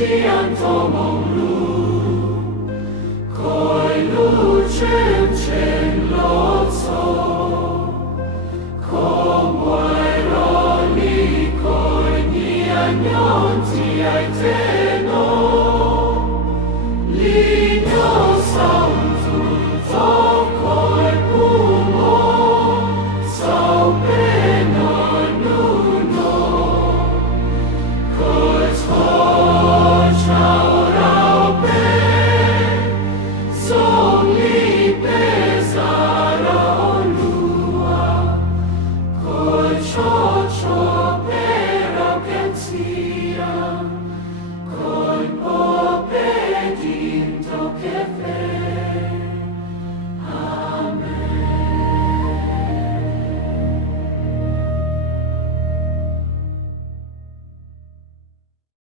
Chiang Tomong Lu, Koi Lu Chen Chen Lo So, Kom Wai Ro Ni Koi Ni An Yon Ti Ai Te.